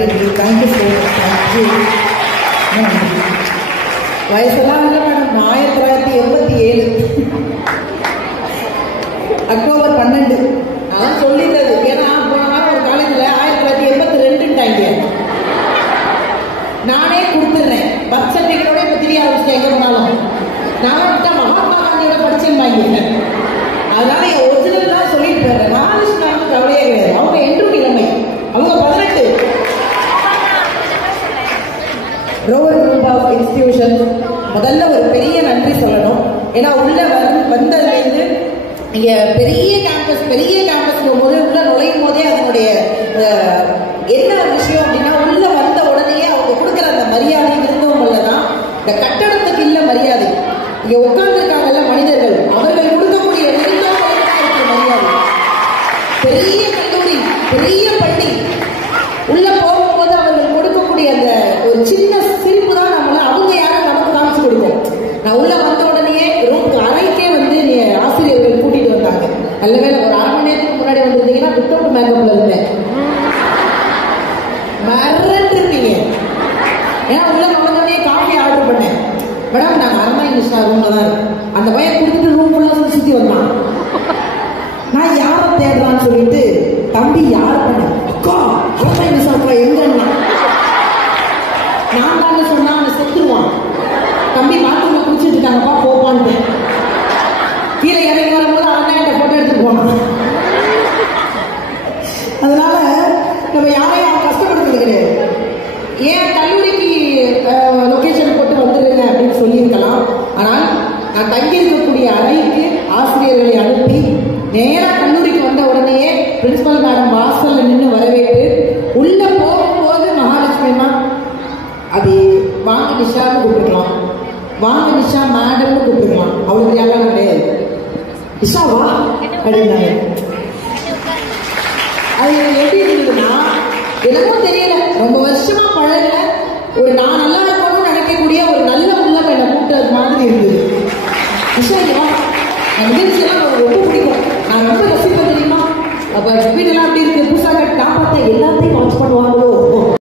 நன்றி. Thank you so much. Thank you. வயசெல்லாம் இல்லை madam. 1987 October 12. அதான் சொல்லிடுறது. ஏன்னா போன வாரம் ஒரு காலேஜில் 1982ட்டாங்க. நானே கொடுத்துடுறேன். பர்த் சர்டிஃபிகேட்டோட இப்போ தெரிய ஆரம்பிச்சிட்டேன். எங்கே போனாலும் நான் விட்டா மகாத்மா காந்தியோட படிச்சேன்னு. அதனால என் ஒரிஜினல் தான் சொல்லிட்டு போறேன். மகாலட்சுமி கவலையே கிடையாது. அவங்க என்றும் இளமை. அவங்க 18. ரோவர் குரூப் ஆஃப் இன்ஸ்டிடியூஷன் முதல்ல ஒரு பெரிய நன்றி சொல்லணும். ஏன்னா உள்ள வந்ததுலேருந்து இங்க பெரிய கேம்பஸ் போகும்போது உள்ள நுழையும் போதே அதனுடைய என்ன விஷயம் அப்படின்னா, உள்ள வந்த உடனேயே அவங்க கொடுக்குற அந்த மரியாதை இருந்தவங்கள தான் இந்த கட்டடத்துக்கு இல்ல மரியாதை. இங்க உட்கார்ந்துருக்காங்கல்ல மனிதர்கள், அவர்கள் கொடுக்கக்கூடிய மரியாதை. பெரிய கல்லூரி, பெரிய பள்ளி, உள்ள போகும்போது அவர்கள் கொடுக்கக்கூடிய அந்த ஒரு சின்ன சிரிப்பு தான் நம்மள அவங்க யாரும் நமக்கு காமிச்சு கொடுக்கும். நான் உள்ள வந்த உடனே ரூம்க்கு அறைக்கே வந்து ஆசிரியர்கள் கூட்டிட்டு வந்தாங்க. நல்ல வேலை ஒரு 1/2 மணி நேரத்துக்கு முன்னாடி வந்திருந்தீங்கன்னா வித்தவுட் மேக்கப்ல இருந்தேன். மறந்துருப்பீங்க. ஏன்னா உள்ள வந்தோடனே காஃபி ஆர்டர் பண்ணேன். மேடம் நாங்கள் அரண்மனை நிஷா ரூம்ல தான் இருக்கோம். அந்த பையன் கொடுத்துட்டு ரூம் ஃபுல்லாக சுற்றி வந்தான். நான் யாரை தேடுறான்னு சொல்லிட்டு தம்பி யார் பண்ண அக்கா அரண்மனை நிஷா எங்கன்னா நான் தாங்க சொன்னா அவன் செத்துருவான். தம்பி பாத்ரூம்ல குடிச்சிட்டு இருக்காங்கப்பா போப்பான்னு. கீழே இறங்கி வரும்போது அவன் தான் என்கிட்ட போட்டோ எடுத்துட்டு போனான். அதனால நம்ம யாரையும் கஷ்டப்படுறது கிடையாது. ஏன் கல்லூரிக்கு லொகேஷன் போட்டு வந்துருங்க அப்படின்னு சொல்லியிருக்கலாம். ஆனால் நான் தங்கியிருக்கக்கூடிய அறைக்கு ஆசிரியர்களை அனுப்பி நேராக கல்லூரிக்கு வந்த உடனேயே பிரின்சிபல் மேடம் வாசல்ல நின்று வரவேற்று உள்ள போகும்போது மகாலட்சுமிமா அது வாங்க நிஷான்னு கூப்பிட்டுக்கலாம், வாங்க நிஷா மேடம்னு கூப்பிட்டுக்கலாம். அவளுக்கு யாரும் கிடையாது. நிஷாவா அப்படின்னாங்க. அது எனக்கு எப்படி இருந்ததுன்னா எனக்கும் தெரியல, ரொம்ப வருஷமா பழக ஒரு நான் நல்லா இருக்கணும்னு நினைக்கக்கூடிய ஒரு நல்ல உள்ளம் என்னை கூட்டுறது மாதிரி இருந்தது. நிஷா நிகழ்ச்சியெல்லாம் ரொம்ப பிடிக்கும். நான் ரொம்ப ரசிப்பேன் தெரியுமா. அப்ப வீடெல்லாம் அப்படி இருக்கு புதுசாக நான் பார்த்தேன் எல்லாத்தையும் வாட்ச் பண்ணுவாங்களோ